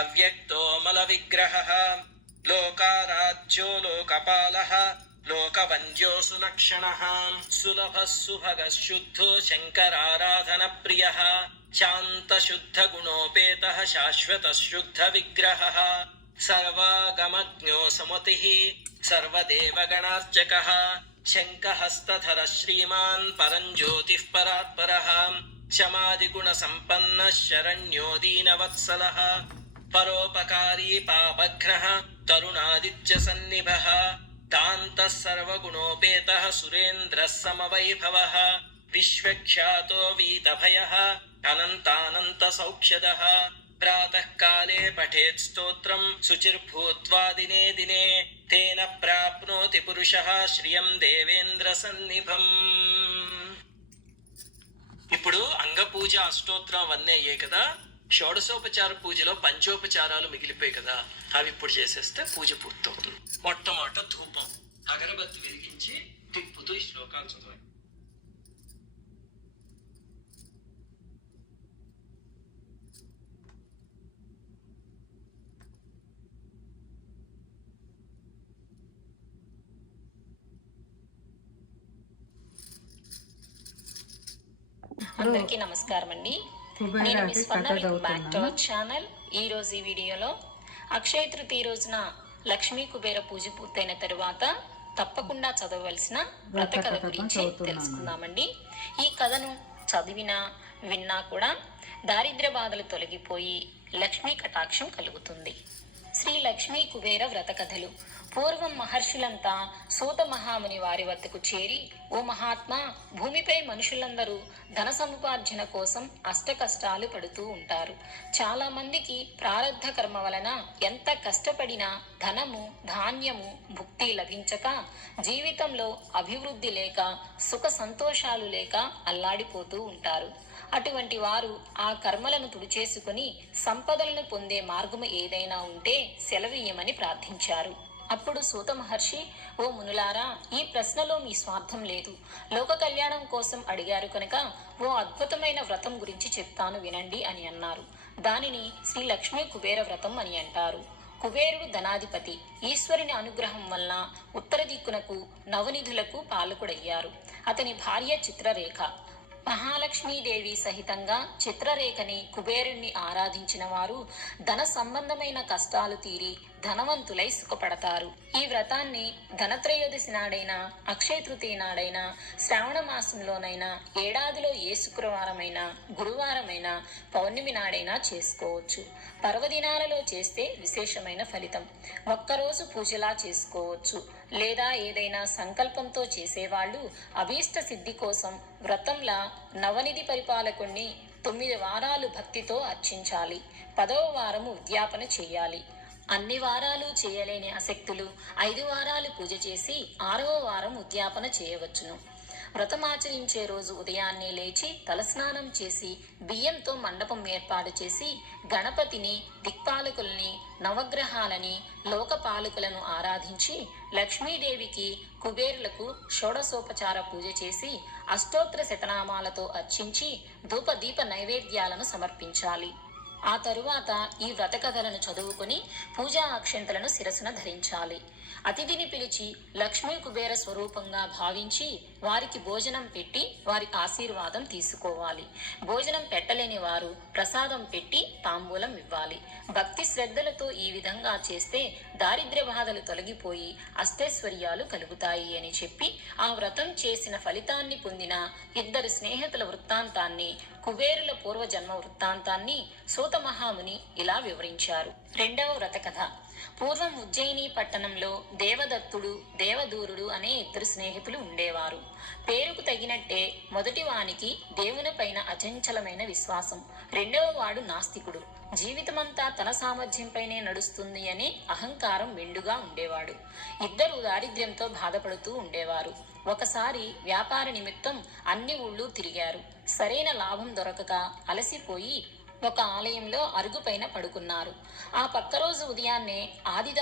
అవ్యక్తోమల విగ్రహః లోకారాధ్యో లోకపాలః లోకవంద్యో సులక్షణః సులభः సుభగः శుద్ధో శంకరారాధన ప్రియః శాంత శుద్ధ గుణోపేతః శాశ్వత శుద్ధ విగ్రహః సర్వాగమజ్ఞో సమతిః సర్వదేవగణార్చకః శంఖహస్తధర శ్రీమాన్ పరంజ్యోతిః పరాత్పరః శమాదిగుణ సంపన్నః శరణ్యో దీనవత్సలః పరోపకారీ పాపఘ్నః తరుణాదిత్య సన్నిభః కాంతః సర్వగుణోపేతః సురేంద్రః సమవైభవః విశ్వఖ్యాతో వీతభయః అనంతానంత సౌఖ్యదః ప్రాతః కాలే పఠేత్ స్తోత్రం శుచిర్భూత్వా దినే దినే తేన ప్రాప్నోతి పురుషః శ్రియం దేవేంద్ర సన్నిభం. ఇప్పుడు అంగపూజ అష్టోత్తరం అవన్నీ అయ్యాయి కదా. షోడశోపచార పూజలో పంచోపచారాలు మిగిలిపోయి కదా, అవి ఇప్పుడు చేసేస్తే పూజ పూర్తవుతుంది. మొట్టమొదట ధూపం, అగరబత్తి వెలిగించి తిప్పుతూ ఈ శ్లోకాలు చదవాలి. అందరికీ నమస్కారం అండి. నేను మీ స్వర్ణ బ్యాక్ టు అవర్ ఛానల్. ఈ రోజు ఈ వీడియోలో అక్షయ తృతీయ రోజున లక్ష్మీ కుబేర పూజ పూర్తయిన తరువాత తప్పకుండా చదవవలసిన వ్రత కథ గురించి తెలుసుకుందామండి. ఈ కథను చదివినా విన్నా కూడా దారిద్ర్య బాధలు తొలగిపోయి లక్ష్మీ కటాక్షం కలుగుతుంది. శ్రీ లక్ష్మీ కుబేర వ్రత కథలు. పూర్వం మహర్షులంతా సూత మహాముని వారి వద్దకు చేరి, ఓ మహాత్మా, భూమిపై మనుషులందరూ ధన సముపార్జన కోసం అష్ట కష్టాలు పడుతూ ఉంటారు. చాలా మందికి ప్రారబ్ధ కర్మ వలన ఎంత కష్టపడినా ధనము, ధాన్యము, భుక్తి లభించక జీవితంలో అభివృద్ధి లేక సుఖ సంతోషాలు లేక అల్లాడిపోతూ ఉంటారు. అటువంటి వారు ఆ కర్మలను తుడిచేసుకుని సంపదలను పొందే మార్గము ఏదైనా ఉంటే సెలవియ్యమని ప్రార్థించారు. అప్పుడు సూత మహర్షి, ఓ మునులారా, ఈ ప్రశ్నలో మీ స్వార్థం లేదు. లోక కళ్యాణం కోసం అడిగారు కనుక ఓ అద్భుతమైన వ్రతం గురించి చెప్తాను వినండి అని అన్నారు. దానిని శ్రీ లక్ష్మీ కుబేర వ్రతం అని అంటారు. కుబేరుడు ధనాధిపతి. ఈశ్వరుని అనుగ్రహం వలన ఉత్తర దిక్కునకు నవనిధులకు పాలకుడయ్యారు. అతని భార్య చిత్రరేఖ. మహాలక్ష్మీదేవి సహితంగా చిత్రరేఖని కుబేరుణ్ణి ఆరాధించిన వారు ధన సంబంధమైన కష్టాలు తీరి ధనవంతులై సుఖపడతారు. ఈ వ్రతాన్ని ధనత్రయోదశి నాడైనా, అక్షయ తృతీయ నాడైనా, శ్రావణ మాసంలోనైనా, ఏడాదిలో ఏ శుక్రవారమైనా, గురువారమైనా, పౌర్ణమి నాడైనా చేసుకోవచ్చు. పర్వదినాలలో చేస్తే విశేషమైన ఫలితం. ఒక్కరోజు పూజలా చేసుకోవచ్చు. లేదా ఏదైనా సంకల్పంతో చేసేవాళ్ళు అభీష్ట సిద్ధి కోసం వ్రతంలా నవనిధి పరిపాలకుణ్ణి 9 వారాలు భక్తితో అర్చించాలి. 10వ వారము ఉద్యాపన చేయాలి. అన్ని వారాలు చేయలేని అశక్తులు 5 వారాలు పూజ చేసి 6వ వారం ఉద్యాపన చేయవచ్చును. వ్రతమాచరించే రోజు ఉదయాన్నే లేచి తలస్నానం చేసి బియ్యంతో మండపం ఏర్పాటు చేసి గణపతిని, దిక్పాలకుల్ని, నవగ్రహాలని, లోకపాలకులను ఆరాధించి లక్ష్మీదేవికి, కుబేరులకు షోడశోపచార పూజ చేసి అష్టోత్తర శతనామాలతో అర్చించి ధూపదీప నైవేద్యాలను సమర్పించాలి. ఆ తరువాత ఈ వ్రత కథలను చదువుకుని పూజా అక్షంతలను శిరసున ధరించాలి. అతిథిని పిలిచి లక్ష్మీ కుబేర స్వరూపంగా భావించి వారికి భోజనం పెట్టి వారి ఆశీర్వాదం తీసుకోవాలి. భోజనం పెట్టలేని వారు ప్రసాదం పెట్టి తాంబూలం ఇవ్వాలి. భక్తి శ్రద్ధలతో ఈ విధంగా చేస్తే దారిద్ర్య బాధలు తొలగిపోయి అష్టైశ్వర్యాలు కలుగుతాయి అని చెప్పి ఆ వ్రతం చేసిన ఫలితాన్ని పొందిన 2 స్నేహితుల వృత్తాంతాన్ని, కుబేరుల పూర్వజన్మ వృత్తాంతాన్ని సూత మహాముని ఇలా వివరించారు. 2వ వ్రత కథ. పూర్వం ఉజ్జయిని పట్టణంలో దేవదత్తుడు, దేవదూరుడు అనే 2 స్నేహితులు ఉండేవారు. పేరుకు తగినట్టే మొదటి వానికి దేవుని పైన అచంచలమైన విశ్వాసం, 2వ వాడు నాస్తికుడు. జీవితమంతా తన సామర్థ్యంపైనే నడుస్తుంది అనే అహంకారం మెండుగా ఉండేవాడు. 2 దారిద్ర్యంతో బాధపడుతూ ఉండేవారు. ఒకసారి వ్యాపార నిమిత్తం అన్ని ఊళ్ళు తిరిగారు. సరైన లాభం దొరకక అలసిపోయి ఒక ఆలయంలో అరుగుపైన పడుకున్నారు. ఆ పక్క రోజు ఉదయాన్నే ఆది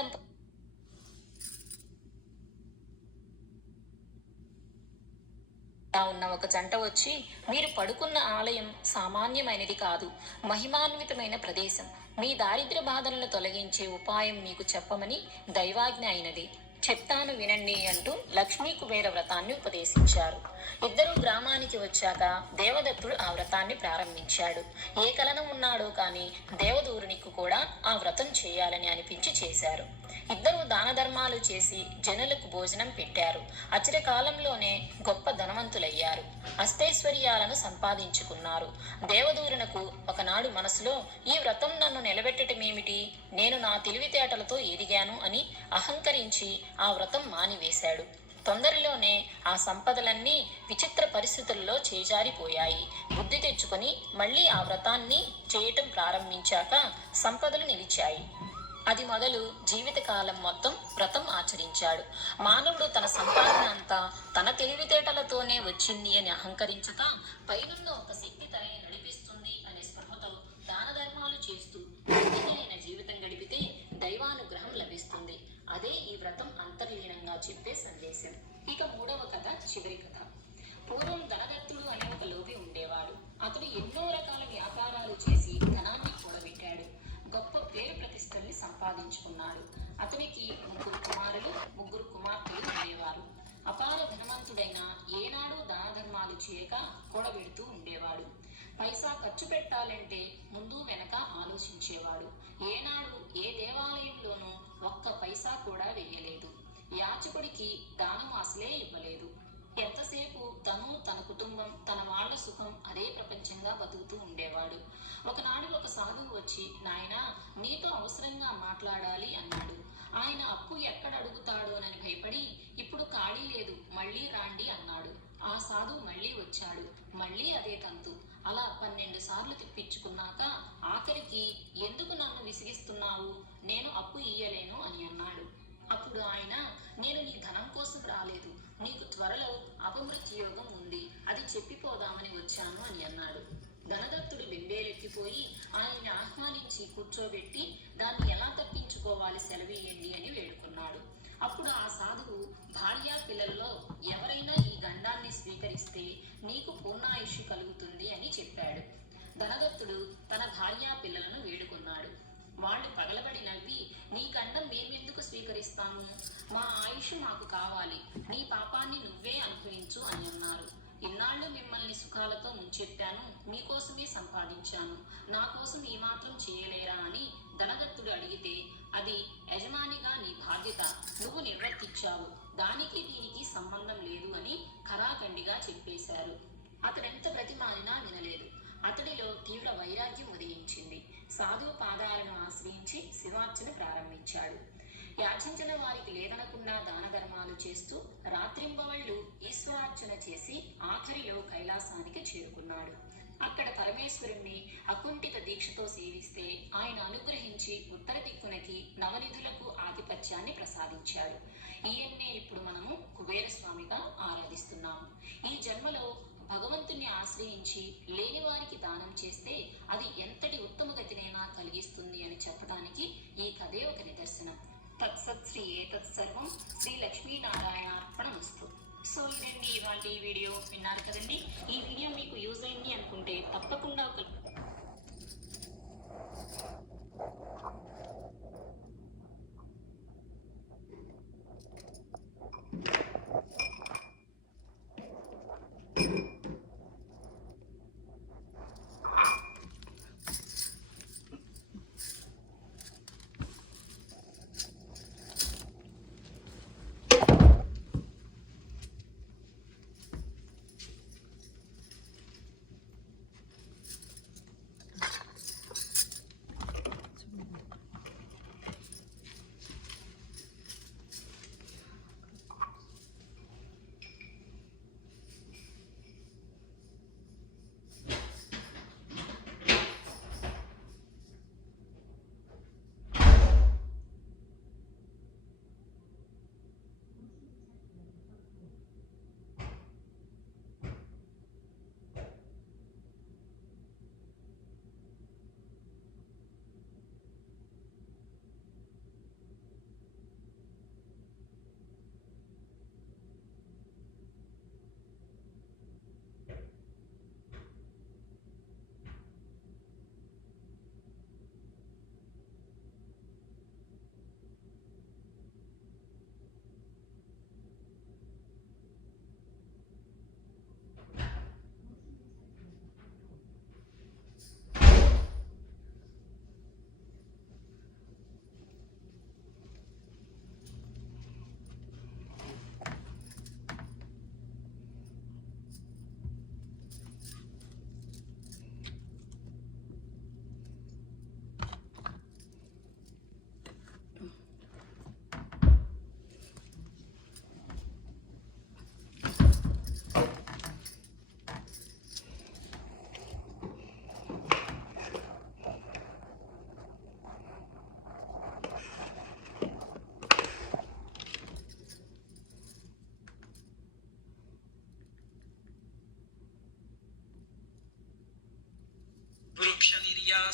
ఉన్న ఒక జంట వచ్చి, మీరు పడుకున్న ఆలయం సామాన్యమైనది కాదు, మహిమాన్వితమైన ప్రదేశం. మీ దారిద్ర్య బాధలను తొలగించే ఉపాయం మీకు చెప్పమని దైవాజ్ఞ అయినది. చెప్తాను వినండి అంటూ లక్ష్మీ కుబేర వ్రతాన్ని ఉపదేశించారు. 2 గ్రామానికి వచ్చాక దేవదత్తుడు ఆ వ్రతాన్ని ప్రారంభించాడు. ఏ కలనం ఉన్నాడో కానీ దేవదూరునికి కూడా ఆ వ్రతం చేయాలని అనిపించి చేశారు. 2 దాన ధర్మాలు చేసి జనులకు భోజనం పెట్టారు. అచిర కాలంలోనే గొప్ప ధనవంతులయ్యారు. అష్టైశ్వర్యాలను సంపాదించుకున్నారు. దేవదూరునకు ఒకనాడు మనసులో, ఈ వ్రతం నన్ను నిలబెట్టటమేమిటి ఏమిటి, నేను నా తెలివితేటలతో ఎదిగాను అని అహంకరించి ఆ వ్రతం మానివేశాడు. తొందరలోనే ఆ సంపదలన్నీ విచిత్ర పరిస్థితుల్లో చేజారిపోయాయి. బుద్ధి తెచ్చుకొని మళ్ళీ ఆ వ్రతాన్ని చేయటం ప్రారంభించాక సంపదలు నిలిచాయి. అది మొదలు జీవితకాలం మొత్తం వ్రతం ఆచరించాడు. మానవుడు తన సంపాదన అంతా తన తెలివితేటలతోనే వచ్చింది అని అహంకరించక, పైనున్న ఒక శక్తి తనని నడిపిస్తుంది అనే స్పృహతో దాన ధర్మాలు చేస్తూ అయిన జీవితం గడిపితే దైవానుగ్రహం లభిస్తుంది. అదే ఈ వ్రతం అంతర్లీనంగా చెప్పే సందేశం. ఇక మూడవ కథ, చివరి కథ. పూర్వం ధనదత్తుడు అనే ఒక లోభి ఉండేవాడు. అతడు ఎన్నో రకాల వ్యాపారాలు చేసి ధనాన్ని కూడబెట్టాడు. గొప్ప పేరు ప్రతిష్టల్ని సంపాదించుకున్నాడు. అతనికి 3 కుమారులు 3 కుమార్తెలు ఉండేవారు. అపార ధనవంతుడైన ఏనాడు దాన ధర్మాలు చేయక కూడబెడుతూ ఉండేవాడు. పైసా ఖర్చు పెట్టాలంటే ముందు వెనక ఆలోచించేవాడు. ఏనాడు ఏ దేవాలయంలోనూ ఒక్క పైసా కూడా వెయ్యలేదు. యాచకుడికి దానం అసలే ఇవ్వలేదు. ఎంతసేపు తను, తన కుటుంబం, తన వాళ్ళ సుఖం అదే ప్రపంచంగా బతుకుతూ ఉండేవాడు. ఒకనాడు ఒక సాధువు వచ్చి, నాయనా, నీతో అవసరంగా మాట్లాడాలి అన్నాడు. ఆయన అప్పు ఎక్కడ అడుగుతాడోనని భయపడి, ఇప్పుడు ఖాళీ లేదు, మళ్ళీ రాండి అన్నాడు. ఆ సాధువు మళ్ళీ వచ్చాడు. మళ్ళీ అదే తంతు. అలా 12 సార్లు తిప్పించుకున్నాక ఆఖరికి, ఎందుకు నన్ను విసిగిస్తున్నావు, నేను అప్పు ఇయ్యలేను అని అన్నాడు. అప్పుడు ఆయన, నేను నీ ధనం కోసం రాలేదు, నీకు త్వరలో అపమృత్యుయోగం ఉంది, అది చెప్పిపోదామని వచ్చాను అని అన్నాడు. ధనదత్తుడు బెంబేలెక్కిపోయి ఆయన్ని ఆహ్వానించి కూర్చోబెట్టి, దాన్ని ఎలా తప్పించుకోవాలి సెలవీయండి అని వేడుకున్నాడు. అప్పుడు ఆ సాధువు, భార్యా పిల్లల్లో ఎవరైనా ఈ గండాన్ని స్వీకరిస్తే నీకు పూర్ణాయుష్షు కలుగుతుంది అని చెప్పాడు. ధనదత్తుడు తన భార్యా పిల్లలను వేడుకున్నాడు. వాళ్ళు పగలబడి నవ్వి, నీ గండం మేమెందుకు స్వీకరిస్తాము, మా ఆయుష్ మాకు కావాలి, నీ పాపాన్ని నువ్వే అనుభవించు అని అన్నారు. ఇన్నాళ్ళు మిమ్మల్ని సుఖాలతో ముంచెత్తాను, మీకోసమే సంపాదించాను, నా కోసం ఈ మాత్రం చేయలేరా అని ధనదత్తుడు అడిగితే, అది యజమానిగా నీ బాధ్యత, నువ్వు నిర్వర్తించావు, దానికి దీనికి సంబంధం లేదు అని ఖరాఖండిగా చెప్పేశారు. అతడెంత బ్రతిమాలినా వినలేదు. అతడిలో తీవ్ర వైరాగ్యం ఉదయించింది. సాధువు పాదాలను ఆశ్రయించి శివార్చన ప్రారంభించాడు. యాచించిన వారికి లేదనకుండా దాన ధర్మాలు చేస్తూ రాత్రింబవళ్ళు ఈశ్వరార్చన చేసి ఆఖరిలో కైలాసానికి చేరుకున్నాడు. అక్కడ పరమేశ్వరుణ్ణి అకుంఠిత దీక్షతో సేవిస్తే ఆయన అనుగ్రహించి ఉత్తర దిక్కునకి నవనిధులకు ఆధిపత్యాన్ని ప్రసాదించాడు. ఈయన్నే ఇప్పుడు మనము కుబేరస్వామిగా ఆరాధిస్తున్నాము. ఈ జన్మలో భగవంతుని ఆశ్రయించి లేని వారికి దానం చేస్తే అది ఎంతటి ఉత్తమ గతినైనా కలిగిస్తుంది అని చెప్పడానికి ఈ కథే ఒక నిదర్శనం. తత్సత్ శ్రీ ఏతత్ సర్వం శ్రీ లక్ష్మీనారాయణార్పణమస్తు. సో ఇదండి ఇవాళ ఈ వీడియో. విన్నారు కదండి. ఈ వీడియో మీకు యూజ్ అయింది అనుకుంటే తప్పకుండా ఒక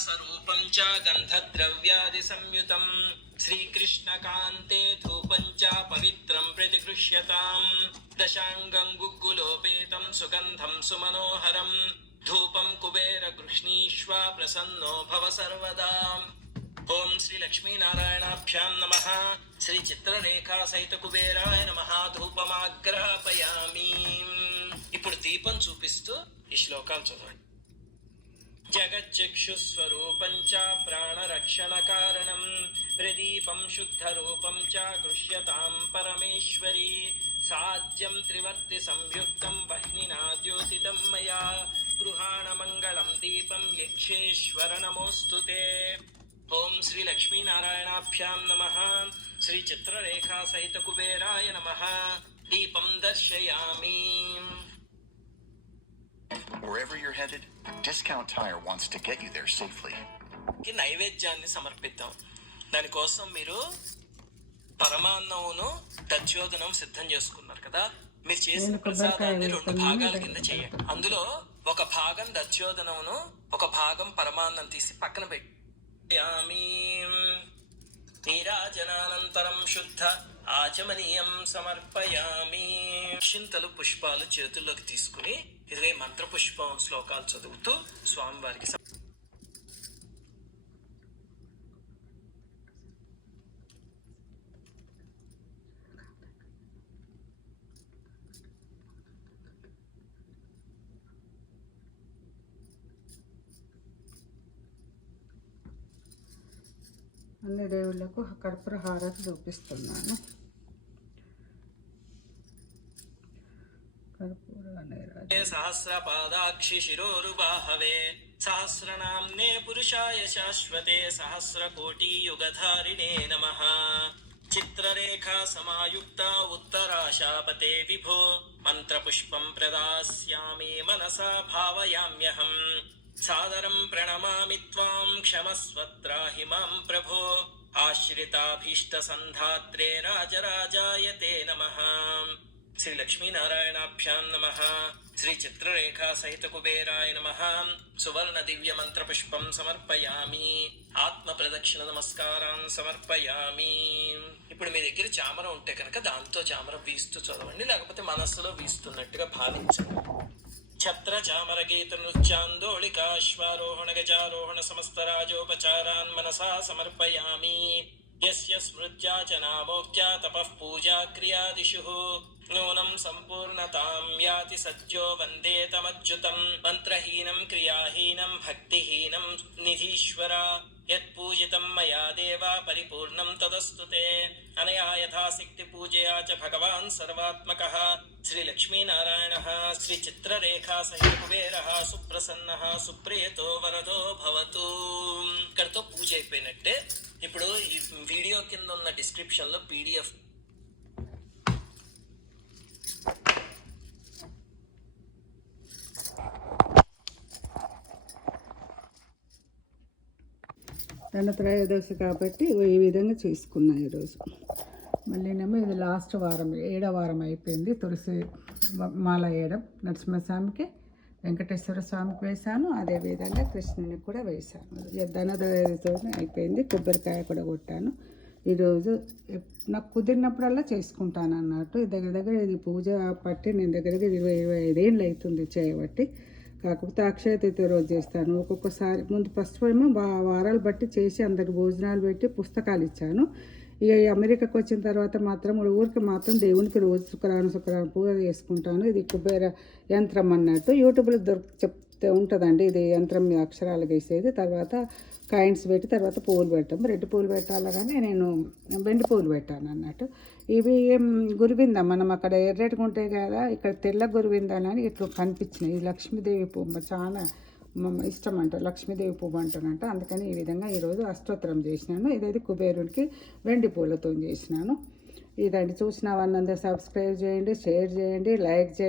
స్వరూపం చ గంధద్రవ్యాది సంయుతం శ్రీకృష్ణకాంతే ధూపం చ పవిత్రం ప్రతిగృహ్యతాం దశాంగం గుగ్గులోపేతం సుగంధం సుమనోహరం ధూపం కుబేర గృహ్ణీష్వ ప్రసన్నో భవ సర్వదా. ఓం శ్రీ లక్ష్మీనారాయణాభ్యాం నమః. శ్రీ చిత్రరేఖా సహిత కుబేరాయ నమః. ధూపమాగ్రాపయామి. ఇప్పుడు దీపం చూపిస్తూ ఈ శ్లోకాలు చదవండి. జగజ్జక్షుస్వరూపం చ ప్రాణరక్షణ కారణం ప్రదీపం శుద్ధరూపం చ గృహ్యతాం పరమేశ్వరీ సాధ్యం త్రివర్తి సంయుక్తం వహ్నినా ద్యోతితం మయా గృహాణ మంగళం దీపం యక్షేశ్వర నమోస్తుతే. ఓం శ్రీ లక్ష్మీనారాయణాభ్యాం నమః. శ్రీ చిత్రరేఖా సహిత కుబేరాయ నమః. దీపం దర్శయామి. Wherever you're headed, Discount Tire wants to get you there safely. ఈ నైవేద్యాన్ని సమర్పిద్దాం. దానికోసం మీరు పరమాన్నమును దధ్యోదనం సిద్ధం చేసుకున్నారు కదా. మీరు చేసిన ప్రసాదాన్ని 2 భాగాల కింద చేయండి. అందులో ఒక భాగం దధ్యోదనమును, ఒక భాగం పరమాన్నం తీసి పక్కన పెట్టి నీరాజనానంతరం శుద్ధ ఆచమనీయం సమర్పయామి. అక్షింతలు పుష్పాలు చేతుల్లోకి తీసుకుని ఇదిగే మంత్ర పుష్పం శ్లోకాలు చదువుతూ స్వామివారికి అన్ని దేవుళ్ళకు కర్పూర హారతి చూపిస్తున్నాను. సహస్రపాదాక్షి శిరోరుబాహవే సహస్రనామ్నే పురుషాయ శాశ్వతే సహస్రకోటి యుగధారిణే నమః. చిత్రరేఖా సమాయుక్త ఉత్తరాశాపతే విభో మంత్రపుష్పం ప్రదాస్యామి మనసా భావయామ్యహం. సాదరం ప్రణమామి త్వాం క్షమస్వత్రాహి మాం ప్రభో ఆశ్రితాభీష్ట సంధాత్రే రాజరాజాయతే నమః. శ్రీ లక్ష్మీనారాయణాభ్యాం నమః. శ్రీ చిత్రరేఖా సహిత కుబేరాయ నమః. సువర్ణ దివ్య మంత్ర పుష్పం సమర్పయామి. ఆత్మ ప్రదక్షిణ నమస్కారాన్ సమర్పయామి. ఇప్పుడు మీ దగ్గర చామరం ఉంటే కనుక దాంతో చామరం వీస్తూ చదవండి, లేకపోతే మనస్సులో వీస్తున్నట్టుగా భావించండి. ఛత్ర చామర గీత నృత్యాందోళికాశ్వారోహణ గజారోహణ సమస్త రాజోపచారాన్ మనసా సమర్పయామి. యస్య స్మృత్యా చ నామోక్త్యా తపః పూజా క్రియాదిషు నూనం సంపూర్ణతాం యాతి సత్యో వందే తమచ్యుతం. మంత్రహీనం క్రియాహీనం భక్తిహీనం నిధీశ్వర యత్పూజితం మయా దేవా పరిపూర్ణం తదస్తుతే. అనయా యథాశక్తి పూజయా చ భగవాన్ సర్వాత్మకః శ్రీ లక్ష్మీనారాయణః. శ్రీ చిత్రరేఖా సహిత కుబేరః సుప్రసన్నః సుప్రియతో వరదో భవతు. ఇక్కడతో పూజ అయిపోయినట్టే. ఇప్పుడు ఈ వీడియో కింద ఉన్న డిస్క్రిప్షన్ లో PDF ధనత్రయోదశి కాబట్టి ఈ విధంగా చేసుకున్నా ఈరోజు. మళ్ళీనేమో ఇది లాస్ట్ వారం, 7వ వారం అయిపోయింది. తులసి మాల వేయడం నరసింహస్వామికి, వెంకటేశ్వర స్వామికి వేశాను, అదేవిధంగా కృష్ణుని కూడా వేశాను. ధనత్రయోదశి అయిపోయింది. కొబ్బరికాయ కూడా కొట్టాను. ఈరోజు నాకు కుదిరినప్పుడల్లా చేసుకుంటాను అన్నట్టు. దగ్గర దగ్గర ఇది పూజ పట్టి నేను దగ్గర 20-25 ఏళ్ళు అవుతుంది చేయబట్టి. కాకపోతే అక్షయ తృతీయ రోజు చేస్తాను. ఒక్కొక్కసారి ముందు ఫస్ట్ ఏమో వారాలు బట్టి చేసి అందరికి భోజనాలు పెట్టి పుస్తకాలు ఇచ్చాను. ఇక అమెరికాకి వచ్చిన తర్వాత మాత్రం ఊరికి మాత్రం దేవునికి రోజు శుక్రవారం పూజ చేసుకుంటాను. ఇది కుబేర యంత్రం అన్నట్టు యూట్యూబ్లో చెప్తే ఉంటుందండి. ఇది యంత్రం మీద అక్షరాలు వేసేది, తర్వాత కాయిన్స్ పెట్టి తర్వాత పువ్వులు పెట్టాము. రెడ్ పువ్వులు పెట్టాలి కానీ నేను వెండి పువ్వులు పెట్టాను అన్నట్టు. ఇవి గురువింద మనం అక్కడ ఎర్రటిగా ఉంటాయి కదా, ఇక్కడ తెల్ల గురువిందని ఇట్లా కనిపించినాయి. ఇది లక్ష్మీదేవి పువ్వు చాలా ఇష్టం అంట, లక్ష్మీదేవి పువ్వు అంటానంట. అందుకని ఈ విధంగా ఈరోజు అష్టోత్తరం చేసినాను. ఇదైతే కుబేరుడికి వెండి పూలతో చేసినాను. ఇదండి, చూసిన వాళ్ళందరూ సబ్స్క్రైబ్ చేయండి, షేర్ చేయండి, లైక్ చేయండి.